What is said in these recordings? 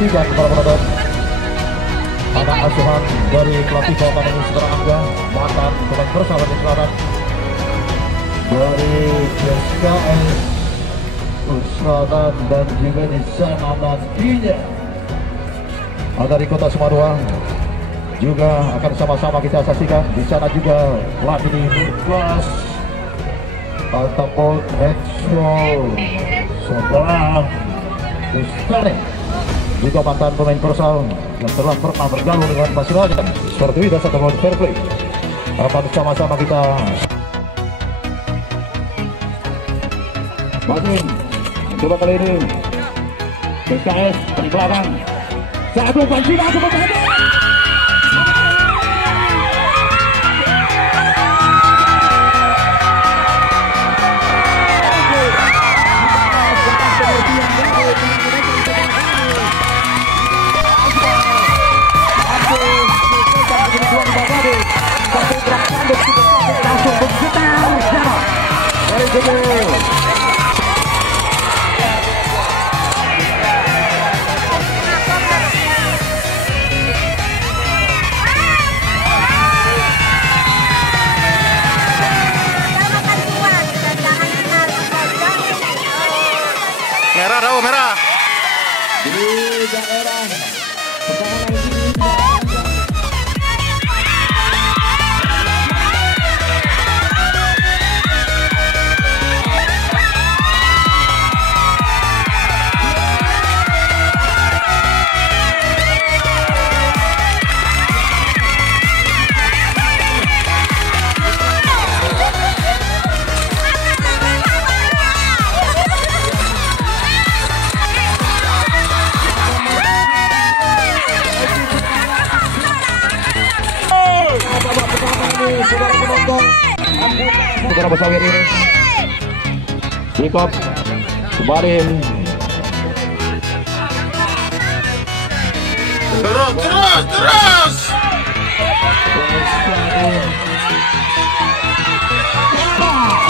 dipastikan para penonton. Anak asuhan dari pelatih Akademi Saudara Angga, mantan pemain Persela Bandung Selatan dari SKS Selatan, dan juga di sana nantinya ada di Kota Semarang juga akan sama-sama kita saksikan. Di sana juga pelatih Niklas ataupun Expo sebelah Ustane, juga mantan pemain Persal yang telah pernah bergabung dengan Pasiranya. Seperti itu satu poin fair play. Akan sama-sama kita Batin. Coba kali ini PKS di belakang. Satu panci aku bertanya. Merah, tahu merah. Di daerah Saudara Besawir ini Sikop kemarin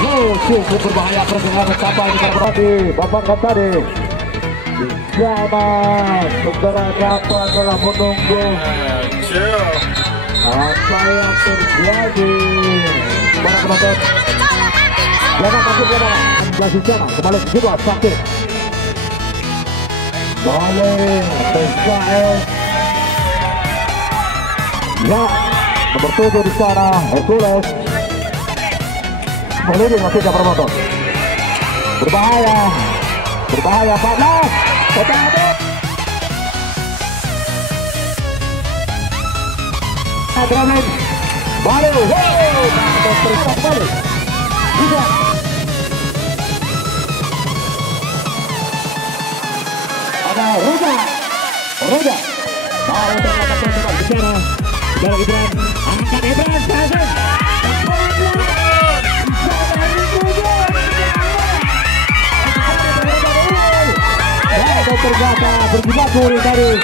Terus cukup berbahaya pergerakan kapal di tadi Bapak tadi di sana. Saudara kapal telah menunggu apa yang terjadi. Para penonton, jangan masuk ke dalam. Kasih sana kembali ke kedua sakit. Balik PKS. Ya, nomor 7 di sana Hercules. Melindungi maksudnya para penonton. Berbahaya 14. Tetapi Adrenalin baru, terus balik juga. Ada Roda mau terdapat tersebar bicara Ibran, angkat Ibran saja. Ternyata berjibaku dari